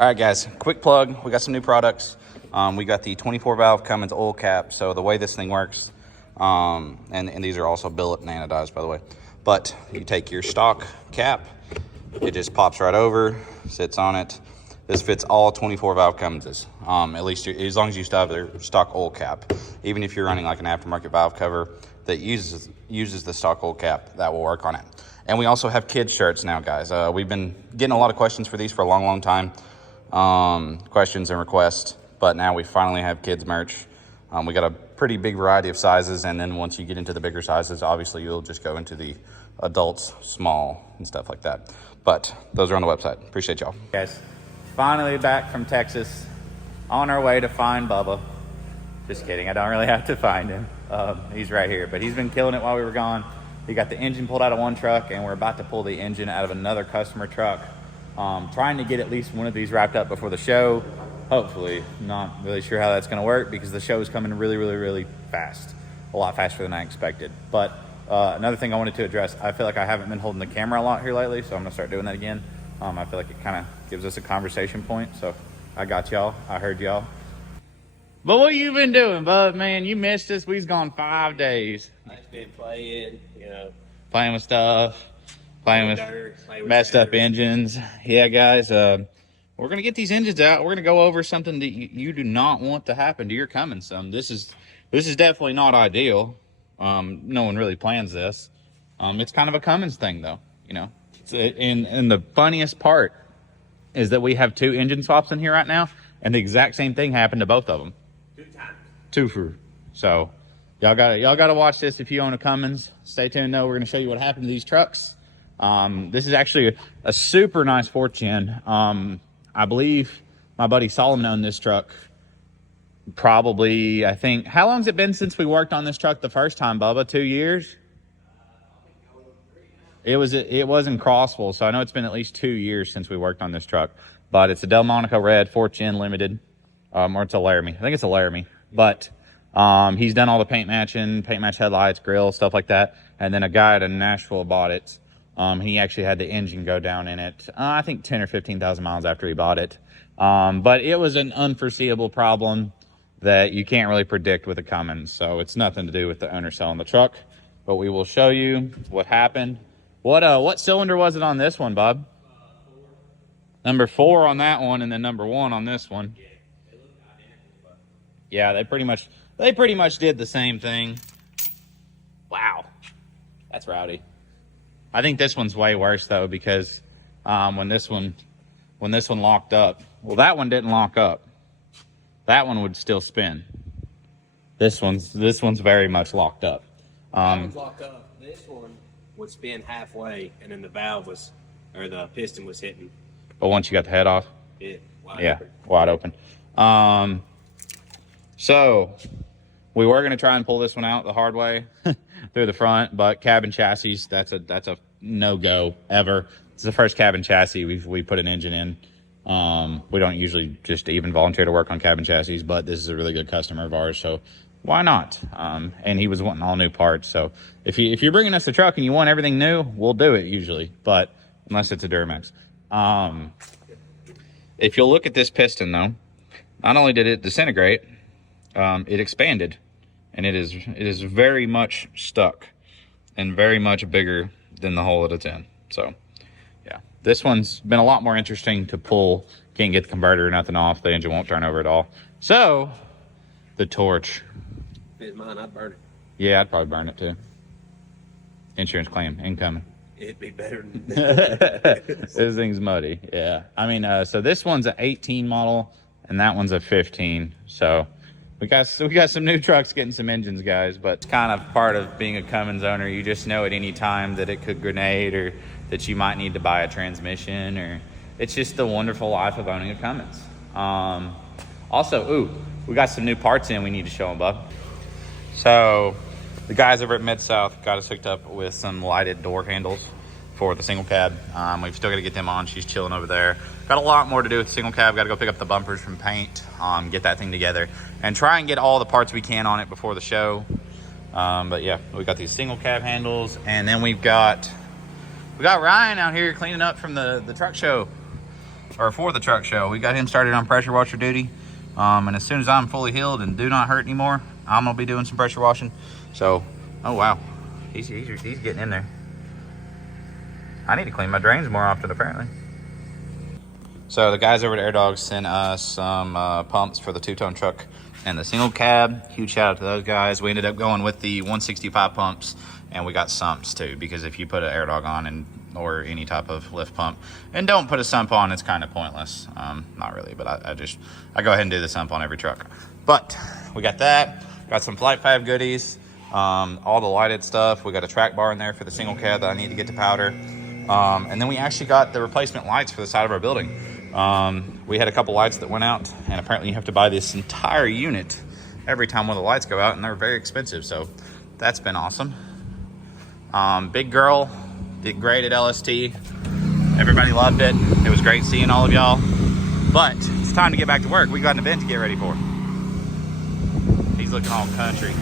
All right, guys, quick plug. We got some new products. We got the 24 valve Cummins oil cap. So the way this thing works, and these are also billet and anodized, by the way. But you take your stock cap, it just pops right over, sits on it. This fits all 24 valve Cumminses, at least as long as you still have their stock oil cap. Even if you're running like an aftermarket valve cover that uses the stock oil cap, that will work on it. And we also have kids shirts now, guys. We've been getting a lot of questions for these for a long time. Questions and requests, but now we finally have kids merch. We got a pretty big variety of sizes, and then once you get into the bigger sizes, obviously you'll just go into the adults, small, and stuff like that. But those are on the website. Appreciate y'all. Guys, finally back from Texas, on our way to find Bubba. Just kidding, I don't really have to find him. He's right here, but he's been killing it while we were gone. He got the engine pulled out of one truck, and we're about to pull the engine out of another customer truck. Trying to get at least one of these wrapped up before the show. Hopefully. Not really sure how that's going to work because the show is coming really fast. A lot faster than I expected. But another thing I wanted to address, I feel like I haven't been holding the camera a lot here lately, so I'm going to start doing that again. I feel like it kind of gives us a conversation point. So I got y'all. I heard y'all. But what you been doing, bud? Man, you missed us. We've gone 5 days. I've been playing, Playing with stuff. Playing with messed up engines. Yeah, guys, we're going to get these engines out. We're going to go over something that you do not want to happen to your Cummins. This is definitely not ideal. No one really plans this. It's kind of a Cummins thing, though, and the funniest part is that we have 2 engine swaps in here right now, and the exact same thing happened to both of them. 2 times. 2 for. So y'all got to watch this if you own a Cummins. Stay tuned, though. We're going to show you what happened to these trucks. This is actually a super nice 4-gen. I believe my buddy Solomon owned this truck probably, I think, how long's it been since we worked on this truck the first time, Bubba? 2 years? It was in Crossville, so I know it's been at least 2 years since we worked on this truck. But it's a Delmonico Red 4-gen limited, or it's a Laramie. I think it's a Laramie. But he's done all the paint match headlights, grill, stuff like that. And then a guy at Nashville bought it. He actually had the engine go down in it, I think 10 or 15,000 miles after he bought it. But it was an unforeseeable problem that you can't really predict with a Cummins. So it's nothing to do with the owner selling the truck, but we will show you what happened. What cylinder was it on this one, Bob? 4. Number 4 on that one, and then number 1 on this one. Yeah, they look identical, but yeah, they pretty much did the same thing. Wow, that's rowdy. I think this one's way worse though, because when this one locked up, well, that one didn't lock up. That one would still spin. This one's very much locked up. that one's locked up. This one would spin halfway, and then the piston was hitting But once you got the head off, it wide open. So we were going to try and pull this one out the hard way through the front, but cabin chassis, that's a no-go ever. It's the first cabin chassis we put an engine in. We don't usually just even volunteer to work on cabin chassis, but this is a really good customer of ours, so why not? And he was wanting all new parts, so if you're bringing us a truck and you want everything new, we'll do it usually, but unless it's a Duramax. If you'll look at this piston, though, not only did it disintegrate, it expanded, and it is very much stuck and very much bigger than the hole that it's in. So yeah, this one's been a lot more interesting to pull. Can't get the converter or nothing off. The engine won't turn over at all. So the torch. If it's mine, I'd burn it. Yeah, I'd probably burn it too. Insurance claim incoming. It'd be better than This thing's muddy. Yeah, I mean, so this one's an 18 model and that one's a 15. So we got some new trucks getting some engines, guys, but it's kind of part of being a Cummins owner. You just know at any time that it could grenade, or that you might need to buy a transmission, or it's just the wonderful life of owning a Cummins. Also, we got some new parts in we need to show them, bub. So the guys over at Mid-South got us hooked up with some lighted door handles for the single cab. We've still got to get them on. She's chilling over there. Got a lot more to do with the single cab. Got to go pick up the bumpers from paint, get that thing together, and try and get all the parts we can on it before the show. But yeah, we got these single cab handles, and then we got Ryan out here cleaning up from the truck show. or for the truck show. We got him started on pressure washer duty. And as soon as I'm fully healed and do not hurt anymore, I'm gonna be doing some pressure washing. So, oh wow, he's getting in there. I need to clean my drains more often, apparently. So the guys over at Air Dogs sent us some pumps for the 2-ton truck and the single cab. Huge shout out to those guys. We ended up going with the 165 pumps, and we got sumps too, because if you put an Air Dog on or any type of lift pump and don't put a sump on, it's kind of pointless. Not really, but I go ahead and do the sump on every truck. But we got that. Got some Flight 5 goodies, all the lighted stuff. We got a track bar in there for the single cab that I need to get to powder. And then we actually got the replacement lights for the side of our building. We had a couple lights that went out, and apparently you have to buy this entire unit every time one of the lights go out, and they're very expensive. So that's been awesome. Big girl did great at LST. Everybody loved it. It was great seeing all of y'all. But it's time to get back to work. We got an event to get ready for. He's looking all country.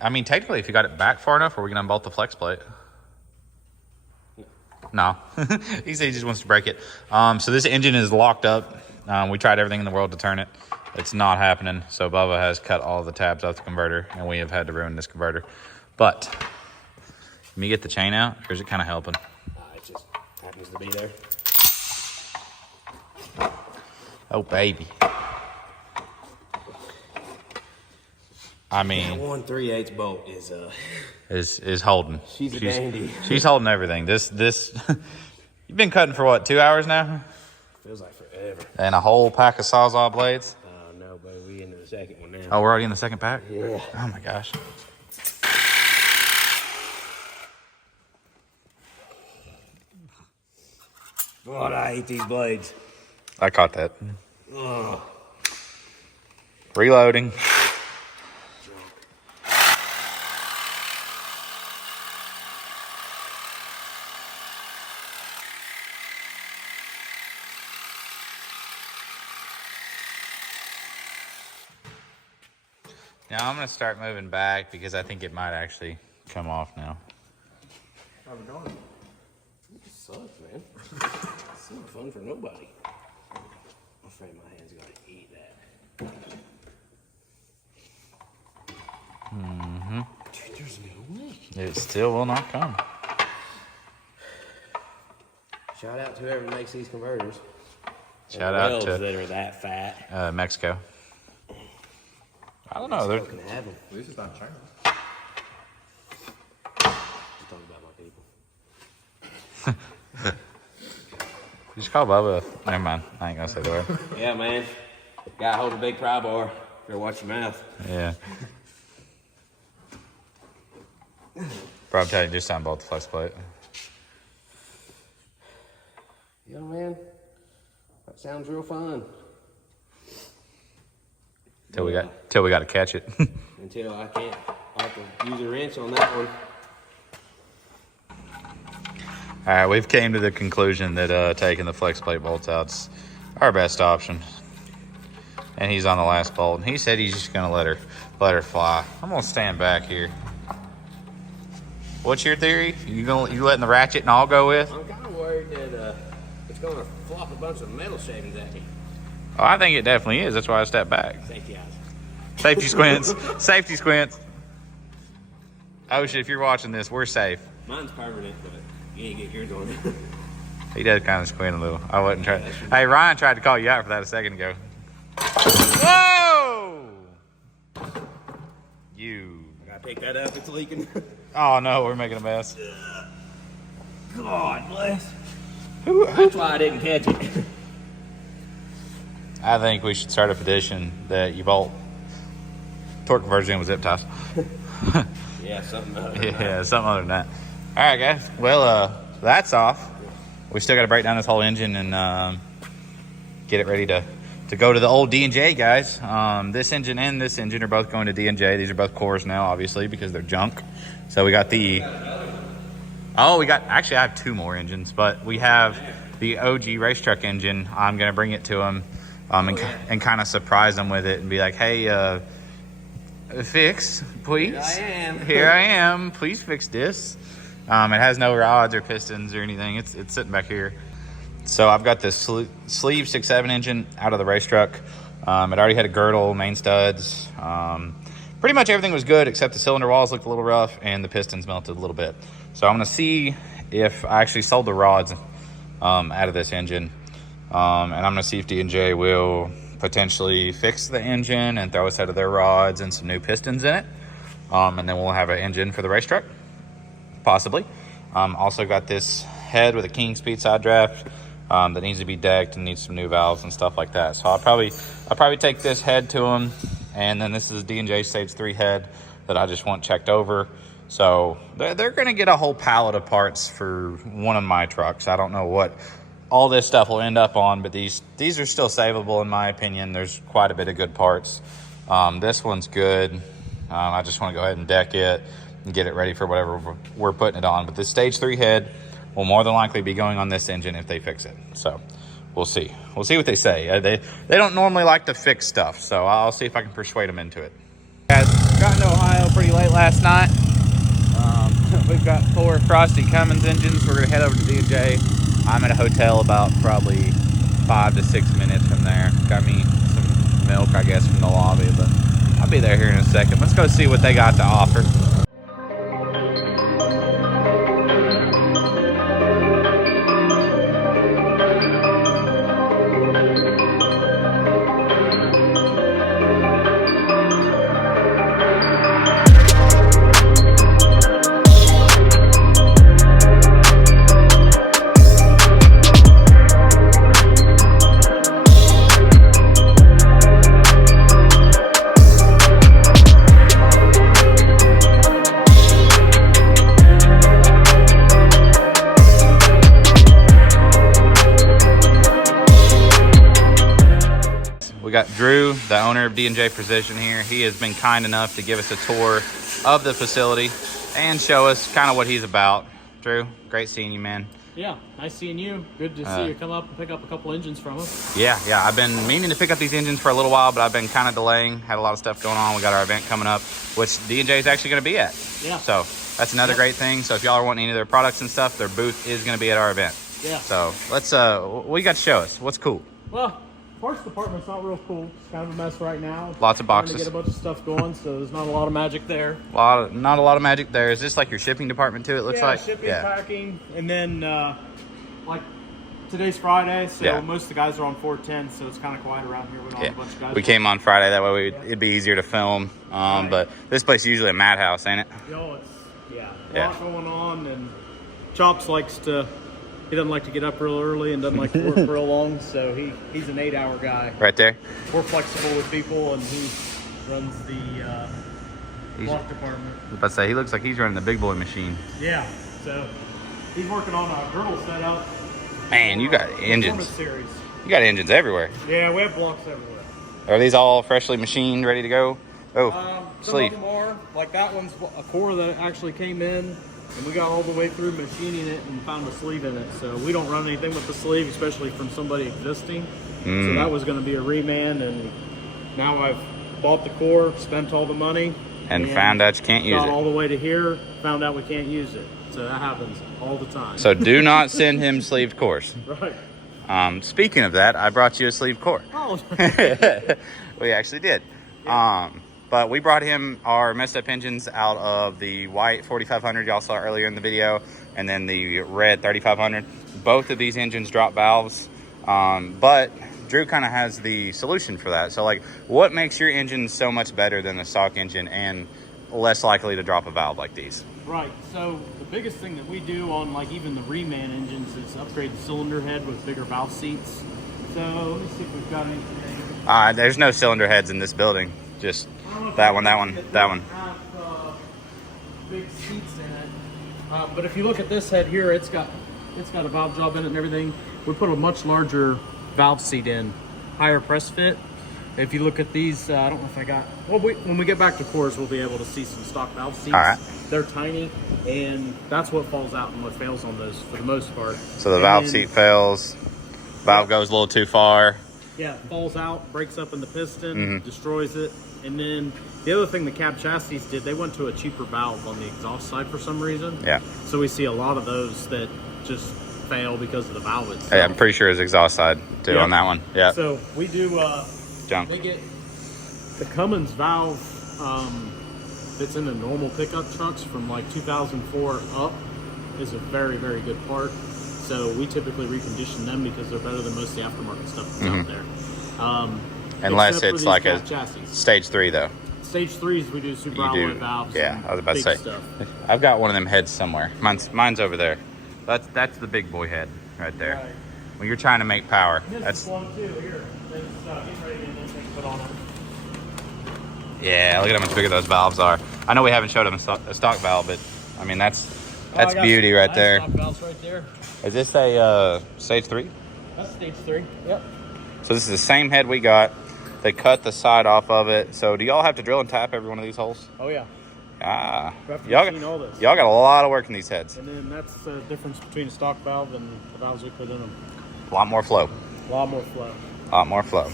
I mean, technically, if you got it back far enough, are we gonna unbolt the flex plate? No. He said he just wants to break it. So this engine is locked up. We tried everything in the world to turn it. It's not happening. So Bubba has cut all the tabs off the converter, and we have had to ruin this converter. But let me get the chain out, or is it kind of helping? It just happens to be there. Oh, baby. I mean, 1 3/8 bolt is holding. She's a dandy. She's holding everything. This you've been cutting for what, 2 hours now? Feels like forever. And a whole pack of Sawzall blades. Oh no, but we into the second one now. Oh, we're already in the second pack? Yeah. Oh my gosh. God, I hate these blades. I caught that. Ugh. Reloading. Now I'm gonna start moving back because I think it might actually come off now. How we going? This sucks, man. It's not fun for nobody. I'm afraid my hand's gonna eat that. Mm-hmm. Dude, there's no way. It still will not come. Shout out to whoever makes these converters. Shout out Welds to that are that fat. Mexico. I don't know. They're Can have them. At least it's not China. Just talking about my people. You just call Bubba. Never mind. I ain't gonna say the word. Yeah, man. Gotta hold a big pry bar. Better watch your mouth. Yeah. Probably tell you just unbolt the flex plate. Yeah, man. That sounds real fun. Till we got to catch it. Until I can't. I'll have to use a wrench on that one. All right, we've came to the conclusion that taking the flex plate bolts out's our best option. And he's on the last bolt, and he said he's just gonna let her fly. I'm gonna stand back here. What's your theory? You letting the ratchet and all go with? I'm kind of worried that it's going to flop a bunch of metal shavings at me. Oh, I think it definitely is. That's why I stepped back. Safety eyes. Safety squints. Safety squints. Oh shit, if you're watching this, we're safe. Mine's permanent, but you ain't get yours on. He does kind of squint a little. I wasn't trying. Hey, Ryan tried to call you out for that a second ago. Whoa! You. I gotta pick that up. It's leaking. Oh no, we're making a mess. God bless. That's why I didn't catch it. I think we should start a petition that you bolt torque converters in with zip ties. Yeah, something other than Yeah, that. something other than that. All right, guys. Well, that's off. We still got to break down this whole engine and get it ready to go to the old D&J, guys. This engine and this engine are both going to D&J. These are both cores now, obviously, because they're junk. So we got the... Oh, actually, I have 2 more engines, but we have the OG race truck engine. I'm going to bring it to them and kind of surprise them with it and be like, hey, fix, please. Here I am. Please fix this. It has no rods or pistons or anything. It's sitting back here. So I've got this sleeve 6.7 engine out of the race truck. It already had a girdle, main studs. Pretty much everything was good except the cylinder walls looked a little rough and the pistons melted a little bit. So I'm going to see if I actually sold the rods out of this engine. And I'm going to see if D&J will potentially fix the engine and throw a set of their rods and some new pistons in it. And then we'll have an engine for the race truck. Possibly. Also got this head with a King speed side draft that needs to be decked and needs some new valves and stuff like that. So I'll probably take this head to them, and then this is D&J Stage 3 head that I just want checked over. So they're going to get a whole pallet of parts for one of my trucks. I don't know what all this stuff will end up on, but these are still savable in my opinion. There's quite a bit of good parts. This one's good. I just want to go ahead and deck it and get it ready for whatever we're putting it on. But this Stage 3 head will more than likely be going on this engine if they fix it. So we'll see. We'll see what they say. They don't normally like to fix stuff, so I'll see if I can persuade them into it. Guys, got into Ohio pretty late last night. We've got 4 Frosty Cummins engines. We're going to head over to D&J. I'm at a hotel about probably 5 to 6 minutes from there. Got me some milk, I guess, from the lobby, but I'll be there here in a second. Let's go see what they got to offer. Got Drew, the owner of D&J Precision here. He has been kind enough to give us a tour of the facility and show us kind of what he's about. Drew, great seeing you, man. Yeah, nice seeing you. Good to see you come up and pick up a couple engines from us. Yeah, I've been meaning to pick up these engines for a little while, but I've been kind of delaying. Had a lot of stuff going on. We got our event coming up, which D&J is actually going to be at. Yeah. So that's another great thing. So if y'all are wanting any of their products and stuff, their booth is going to be at our event. Yeah. So let's, what you got to show us? What's cool? Well, parts department's not real cool. It's kind of a mess right now. Lots of boxes. Trying to get a bunch of stuff going, so there's not a lot of magic there. Not a lot of magic there. Is this like your shipping department too? It looks like. Shipping, packing, and then like today's Friday, so most of the guys are on 410, so it's kind of quiet around here. We don't have a bunch of guys. We came on Friday, that way it'd be easier to film. But this place is usually a madhouse, ain't it? Yo, it's a lot going on, and Chops he doesn't like to get up real early and doesn't like to work real long, so he's an 8-hour guy. Right there. We're flexible with people, and he runs the block department. I was about to say, he looks like he's running the big boy machine. Yeah, so he's working on a girdle setup. Man, you got engines. Series. You got engines everywhere. Yeah, we have blocks everywhere. Are these all freshly machined, ready to go? Oh, some sleeve. of them are. Like that one's a core that actually came in, and we got all the way through machining it and found a sleeve in it. So we don't run anything with the sleeve, especially from somebody existing. So that was going to be a reman, and now I've bought the core, spent all the money, And found out you can't use got it. all the way to here, found out we can't use it. So that happens all the time. So do not send him sleeved cores. Right. Speaking of that, I brought you a sleeved core. Oh. We actually did. But we brought him our messed up engines out of the white 4500 y'all saw earlier in the video, and then the red 3500. Both of these engines drop valves, but Drew kind of has the solution for that. So like, what makes your engine so much better than the stock engine and less likely to drop a valve like these? Right. So the biggest thing that we do on like even the reman engines is upgrade the cylinder head with bigger valve seats. So let me see if we've got anything. There's no cylinder heads in this building. Just that one. Have big seats in it. But if you look at this head here, it's got a valve job in it and everything. We put a much larger valve seat in, higher press fit. If you look at these, I don't know if I got. Well, when we get back to cores, we'll be able to see some stock valve seats. All right. They're tiny, and that's what falls out and what fails on those for the most part. So the valve seat fails. Valve goes a little too far. Yeah, it falls out, breaks up in the piston, destroys it. And then the other thing the cab chassis did, they went to a cheaper valve on the exhaust side for some reason. Yeah. So we see a lot of those that just fail because of the valve itself. Yeah, I'm pretty sure it's exhaust side too on that one. Yeah. So we do, Jump. they get the Cummins valve that's in the normal pickup trucks from like 2004 up is a very, very good part. So we typically recondition them because they're better than most of the aftermarket stuff that's out there. Unless except for it's these like cab a chassis. stage 3 though. Stage 3s we do super alloy valves. Yeah, and I was about to big say. stuff. I've got one of them heads somewhere. Mine's over there. That's the big boy head right there. Right. When you're trying to make power, This that's is one too here. That's getting ready to get this thing put on it. yeah. Look at how much bigger those valves are. I know we haven't showed them a stock valve, but I mean that's beauty right there. Stock valves right there. Is this a stage 3? That's stage 3. Yep. So this is the same head we got. They cut the side off of it. So do y'all have to drill and tap every one of these holes? Oh yeah. Y'all all this. got a lot of work in these heads. And then that's the difference between a stock valve and the valves we put in them. A lot more flow. A lot more flow. A lot more flow.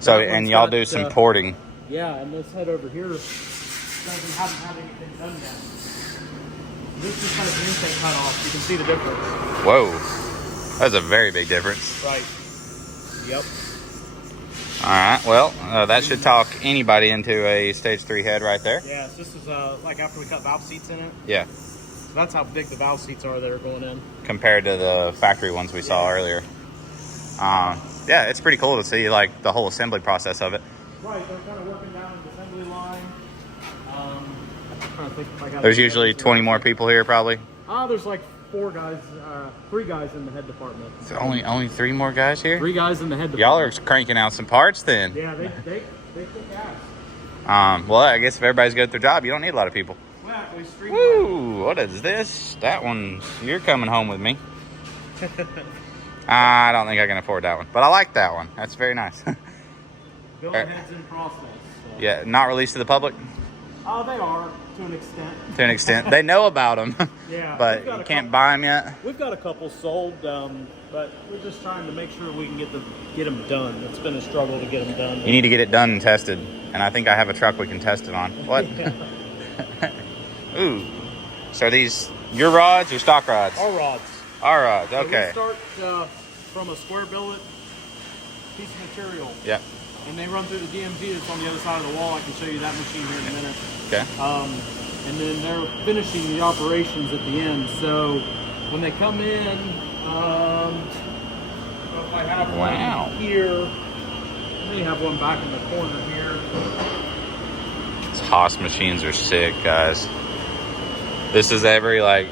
So and one's y'all got, do some porting. Yeah, and this head over here hasn't had anything done yet. This just has the intake cut off. You can see the difference. Whoa. That's a very big difference. Right. Yep. All right. Well, that should talk anybody into a stage 3 head right there. Yeah, so this is like after we cut valve seats in it. Yeah. So that's how big the valve seats are that are going in. Compared to the factory ones we saw earlier. Yeah, it's pretty cool to see like the whole assembly process of it. Right, they're kind of working down the assembly line. I'm trying to think if I got. There's usually 20 more people here probably. There's like 3 guys in the head department. So only 3 more guys here? 3 guys in the head department. Y'all are cranking out some parts then. Yeah, they kick ass. Well, I guess if everybody's good at their job, you don't need a lot of people. Well, we stream. Woo! What is this? That one, you're coming home with me. I don't think I can afford that one, but I like that one. That's very nice. Billet heads in process. So. Yeah, not released to the public? Oh, they are to an extent. To an extent. They know about them, Yeah, but you can't buy them yet? We've got a couple sold, but we're just trying to make sure we can get them done. It's been a struggle to get them done. You need to get it done and tested, and I think I have a truck we can test it on. What? Ooh. So are these your rods or stock rods? Our rods. Our rods, So okay. we start from a square billet piece of material. Yep. And they run through the DMG that's on the other side of the wall. I can show you that machine here in a minute. Okay. And then they're finishing the operations at the end. So when they come in, if I have one here, I may have one back in the corner here. These Haas machines are sick, guys. This is every like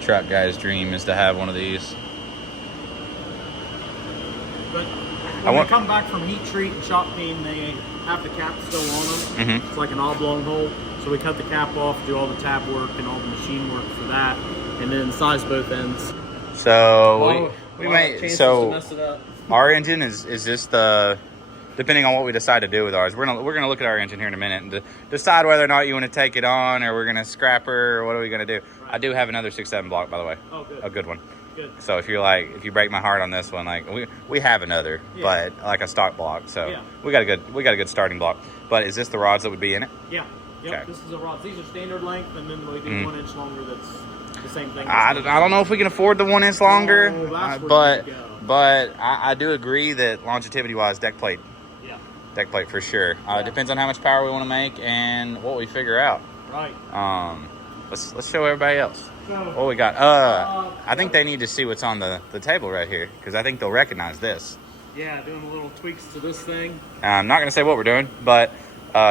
truck guy's dream is to have one of these. But when they come back from heat treat and shop clean, they have the cap still on them. It's like an oblong hole. So we cut the cap off, do all the tab work and all the machine work for that, and then size both ends. So we may to mess it up. Our engine is just the depending on what we decide to do with ours. We're gonna look at our engine here in a minute and decide whether or not you want to take it on or we're gonna scrap her or what are we gonna do. Right. I do have another 6.7 block, by the way. Oh, good. A good one. Good. So if you break my heart on this one, like we have another, but like a stock block. So we got a good starting block. But is this the rods that would be in it? Yeah. Yep, Okay. this is a rod. These are standard length, and then we do 1 inch longer. That's the same thing. I don't know if we can afford the 1 inch longer, Oh, that's where but you go. I do agree that longevity wise, deck plate for sure. It depends on how much power we want to make and what we figure out. Right. Let's show everybody else what we got. I think they need to see what's on the table right here, because I think they'll recognize this. Yeah, doing a little tweaks to this thing. I'm not going to say what we're doing, but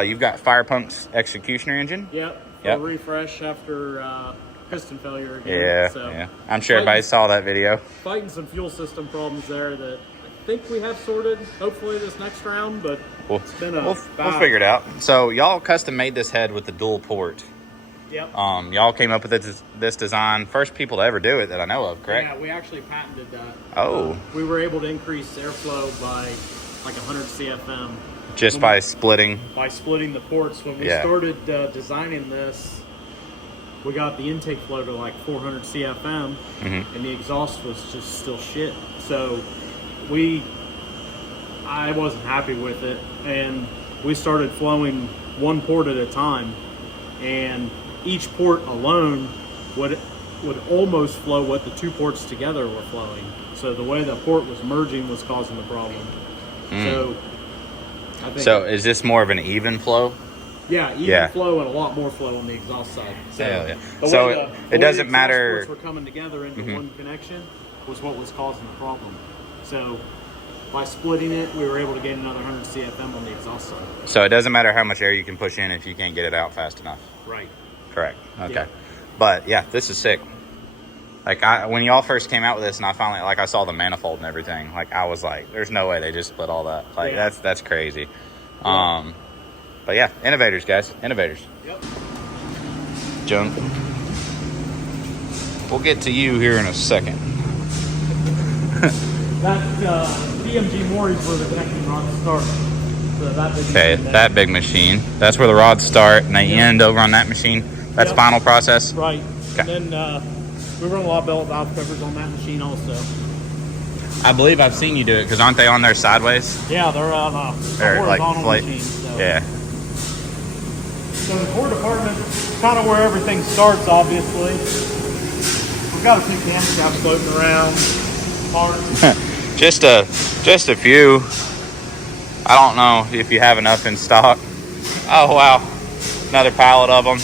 you've got FirePunk's executioner engine. Yep. Yep. A refresh after piston failure again. Yeah, So, yeah. I'm sure everybody saw that video. Fighting some fuel system problems there that I think we have sorted, hopefully this next round, but it's been We'll figure it out. So y'all custom made this head with the dual port. Yep. Y'all came up with this design. First people to ever do it that I know of, correct? Yeah, we actually patented that. Oh. We were able to increase airflow by like 100 CFM. Just by splitting? By splitting the ports. When we started designing this, we got the intake flow to like 400 CFM, and the exhaust was just still shit. So I wasn't happy with it, and we started flowing one port at a time, and each port alone would almost flow what the 2 ports together were flowing. So the way the port was merging was causing the problem. So I think is this more of an even flow? even flow and a lot more flow on the exhaust side. So, Hell yeah. the So way it doesn't the matter. exhaust ports were coming together into one connection was what was causing the problem. So by splitting it, we were able to gain another 100 CFM on the exhaust side. So it doesn't matter how much air you can push in if you can't get it out fast enough. Right. Correct. Okay. Yeah. But yeah, this is sick. Like when y'all first came out with this, and I finally I saw the manifold and everything. Like I was like, "There's no way they just split all that." Like that's crazy. Yeah. But yeah, innovators, guys, innovators. Yep. Junk. We'll get to you here in a second. That's DMG Maury's where the connecting rods start. So That big machine. That's where the rods start, and they end over on that machine. That's final process. Right. Okay. And then we run a lot of belt valve covers on that machine also. I believe I've seen you do it, because aren't they on there sideways? Yeah, they're on a horizontal machine. So. Yeah. So the core department is kind of where everything starts, obviously. We've got a few camshafts floating around. Parts. just a few. I don't know if you have enough in stock. Oh wow, another pallet of them.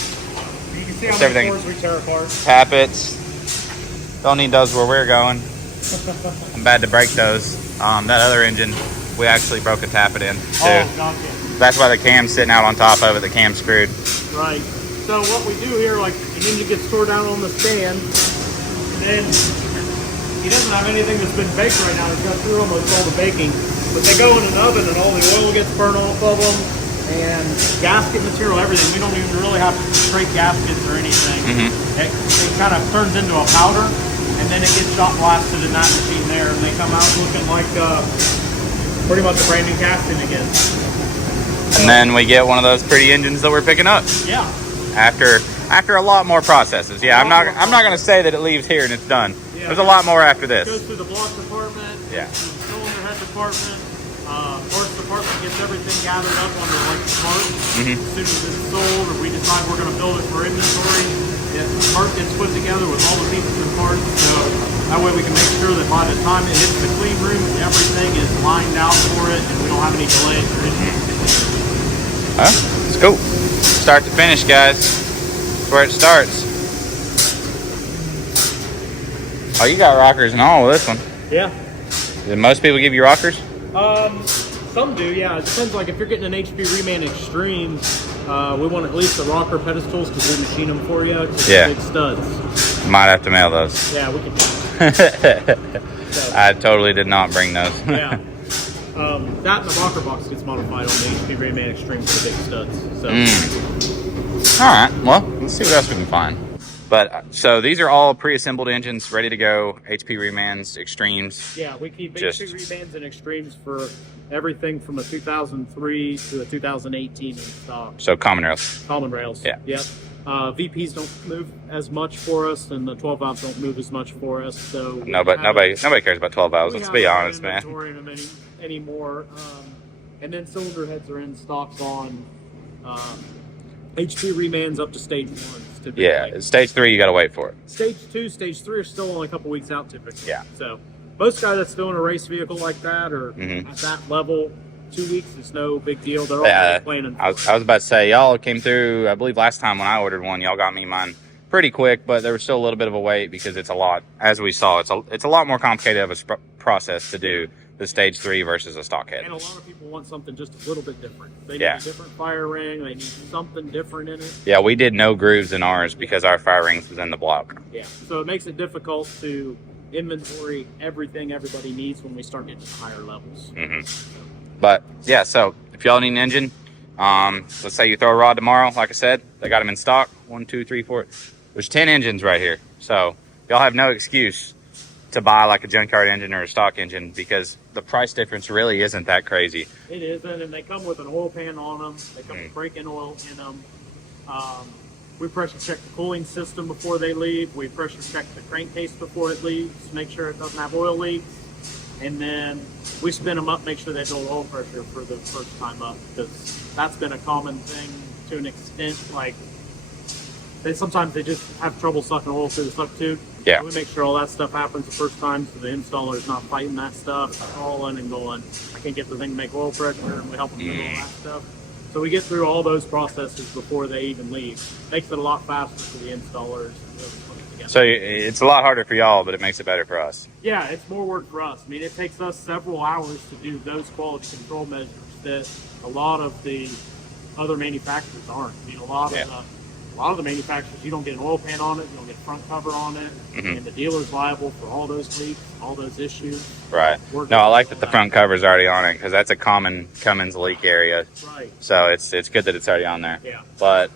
You can see how many cores we tear apart. Tappets. Don't need those where we're going. I'm bad to break those. That other engine, we actually broke a tappet in too. Oh, gotcha. That's why the cam's sitting out on top of it. The cam's screwed. Right. So what we do here, like an engine gets tore down on the stand, and then he doesn't have anything that's been baked right now. He's got through almost all the baking. But they go in an oven and all the oil gets burned off of them, and gasket material, everything. We don't even really have to scrape gaskets or anything. It kind of turns into a powder, and then it gets shot blasted in that machine there, and they come out looking like pretty much a brand new casting again. And then we get one of those pretty engines that we're picking up. Yeah. After a lot more processes. Yeah, I'm not going to say that it leaves here and it's done. Yeah. There's a lot more after this. It goes through the block department. Yeah. Cylinder head department. Parts department gets everything gathered up under like the part. As soon as it's sold, or we decide we're going to build it for inventory, the part gets put together with all the pieces and parts. So that way we can make sure that by the time it hits the clean room, everything is lined out for it, and we don't have any delays or issues. Let's go. Start to finish, guys. That's where it starts. Oh, you got rockers and all with this one. Yeah. Did most people give you rockers? Some do, yeah. It depends. Like if you're getting an HP Reman Extreme, we want at least the rocker pedestals because we machine them for you. Yeah. Big studs. Might have to mail those. Yeah, we can. So, I totally did not bring those. Yeah. That and the rocker box gets modified on the HP Rayman Extreme for the big studs. So. All right. Well, let's see what else we can find. But so these are all pre-assembled engines, ready to go. HP Remans, Extremes. Yeah, we keep HP Remans and Extremes for everything from a 2003 to a 2018 in stock. So common rails. Common rails. Yeah. Yep. VPs don't move as much for us, and the 12 valves don't move as much for us. So nobody cares about 12 valves. Let's be honest, man. Anymore. And then cylinder heads are in stocks on HP remands up to stage 1. Typically. Yeah, stage 3, you got to wait for it. Stage 2, stage 3 are still only a couple weeks out typically. Yeah. So most guys that's doing a race vehicle like that or Mhm. at that level, 2 weeks is no big deal. They're Yeah, all planning. I was about to say, y'all came through, I believe last time when I ordered one, y'all got me mine pretty quick, but there was still a little bit of a wait because it's a lot, as we saw, it's a lot more complicated of a process to do the stage 3 versus a stock head. And a lot of people want something just a little bit different. They need Yeah. a different fire ring. They need something different in it. Yeah, we did no grooves in ours because our fire rings was in the block. Yeah. So it makes it difficult to inventory everything everybody needs when we start getting to higher levels. But yeah, so if y'all need an engine, let's say you throw a rod tomorrow, like I said, they got them in stock. 1, 2, 3, 4. There's 10 engines right here. So y'all have no excuse to buy like a junkyard engine or a stock engine because the price difference really isn't that crazy. It isn't, and they come with an oil pan on them. They come with break-in oil in them. We pressure check the cooling system before they leave. We pressure check the crankcase before it leaves to make sure it doesn't have oil leaks. And then we spin them up, make sure they build oil pressure for the first time up, because that's been a common thing to an extent. Like, sometimes they just have trouble sucking oil through the suck tube. Yeah. So we make sure all that stuff happens the first time, so the installer is not fighting that stuff, calling and going, I can't get the thing to make oil pressure, and we help them do all that stuff. So we get through all those processes before they even leave. Makes it a lot faster for the installers. So it's a lot harder for y'all, but it makes it better for us. Yeah, it's more work for us. I mean, it takes us several hours to do those quality control measures that a lot of the other manufacturers aren't. I mean, a lot of the manufacturers, you don't get an oil pan on it, you don't get a front cover on it, and the dealer's liable for all those leaks, all those issues. Right. No, I like that the front cover's already on it because that's a common Cummins leak area. Right. So it's good that it's already on there. Yeah. But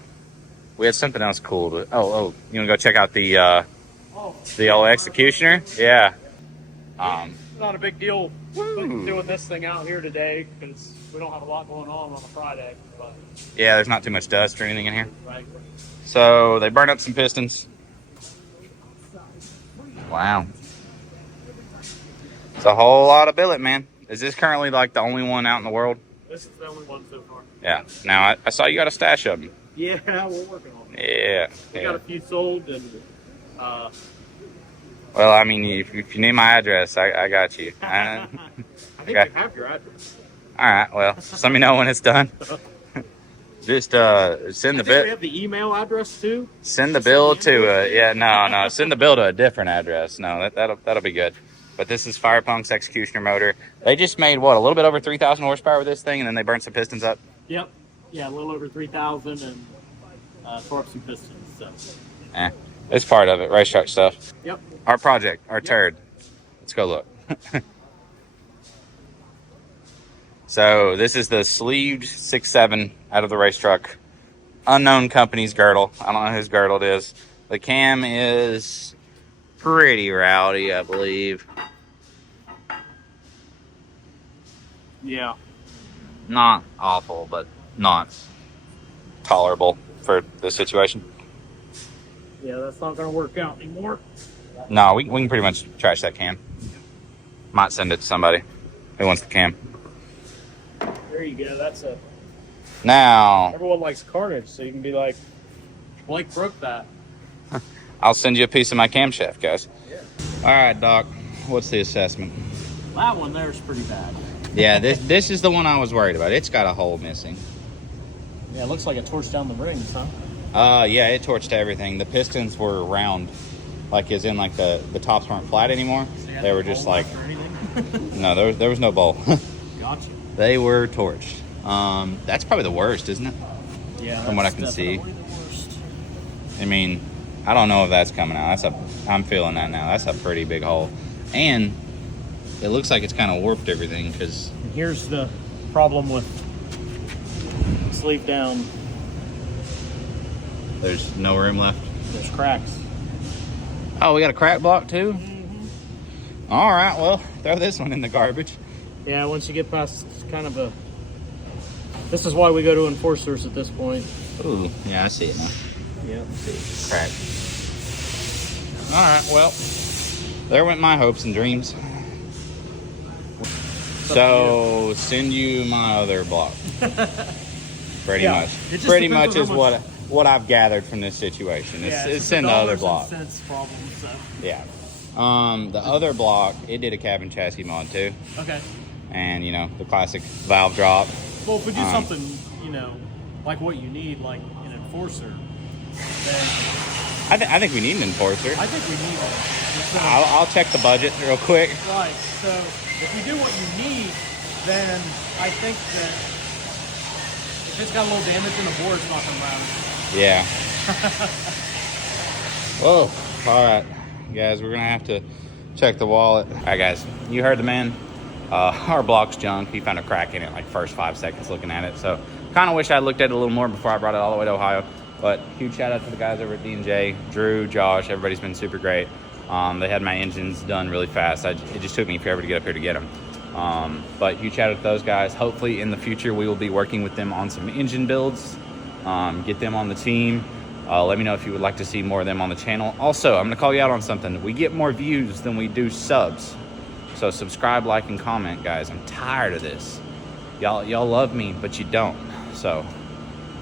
we had something else cool. You want to go check out the old Executioner? Yeah. Not a big deal doing this thing out here today because we don't have a lot going on a Friday. But Yeah, there's not too much dust or anything in here. right. So they burned up some pistons. Wow. It's a whole lot of billet, man. Is this currently like the only one out in the world? This is the only one so far. Yeah. Now I saw you got a stash of them. Yeah, we're working on it. Yeah. We got a few sold and Well, I mean, if you need my address, I got you. I think Okay. we have your address. All right. Well, just let me know when it's done. Just send the I think we bill. have the email address too. Send the bill to no. Send the bill to a different address. No, that'll be good. But this is FirePunk's Executioner motor. They just made a little bit over 3,000 horsepower with this thing, and then they burned some pistons up. Yep. Yeah, a little over 3,000 and tore up some pistons. So. It's part of it, racetrack stuff. Yep. Our project, our turd. Let's go look. So this is the sleeved 6.7 out of the race truck. Unknown company's girdle. I don't know whose girdle it is. The cam is pretty rowdy, I believe. Yeah. Not awful, but not tolerable for the situation. Yeah, that's not going to work out anymore. No, we can pretty much trash that cam. Might send it to somebody who wants the cam. There you go. That's a. Now, Everyone likes carnage, so you can be like, Blake broke that. I'll send you a piece of my camshaft, guys. Yeah. All right, Doc. What's the assessment? That one there is pretty bad. Yeah, this is the one I was worried about. It's got a hole missing. Yeah, it looks like it torched down the rings, huh? Yeah, it torched everything. The pistons were round, like as in like the tops weren't flat anymore. They were just like, no, there was no bowl. Gotcha. They were torched. That's probably the worst, isn't it? Yeah. From what I can see. definitely the worst. I mean, I don't know if that's coming out. I'm feeling that now. That's a pretty big hole. And it looks like it's kind of warped everything because... And here's the problem with sleeve down. There's no room left. There's cracks. Oh, we got a crack block too? Mm-hmm. All right, well, throw this one in the garbage. Yeah, once you get past kind of a... This is why we go to enforcers at this point. Ooh, yeah, I see it now. Yeah. Crack. All right, well, there went my hopes and dreams. So, send you my other block. Pretty Yeah, much. it just Pretty depends much on is how what I've gathered from this situation. It's in the other block. Problem, so. Yeah. The other block, it did a cabin chassis mod too. Okay. And you know, the classic valve drop. Well, if we do something, you know, like what you need, like an enforcer, then I think we need an enforcer. I think we need it. I'll check the budget real quick. Right. So if you do what you need, then I think that if it's got a little damage in the board, it's not going to matter. Yeah. Whoa. All right, guys, we're gonna have to check the wallet. All right, guys, you heard the man. Our block's junk. He found a crack in it like first 5 seconds looking at it. So kind of wish I looked at it a little more before I brought it all the way to Ohio. But huge shout out to the guys over at D&J, Drew, Josh. Everybody's been super great. They had my engines done really fast. It just took me forever to get up here to get them. But huge shout out to those guys. Hopefully in the future we will be working with them on some engine builds. Get them on the team. Let me know if you would like to see more of them on the channel. Also, I'm gonna call you out on something. We get more views than we do subs. So subscribe, like, and comment, guys. I'm tired of this. Y'all love me, but you don't. So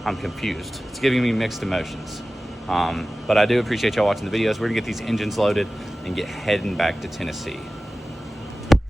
I'm confused. It's giving me mixed emotions. But I do appreciate y'all watching the videos. We're gonna get these engines loaded and get heading back to Tennessee.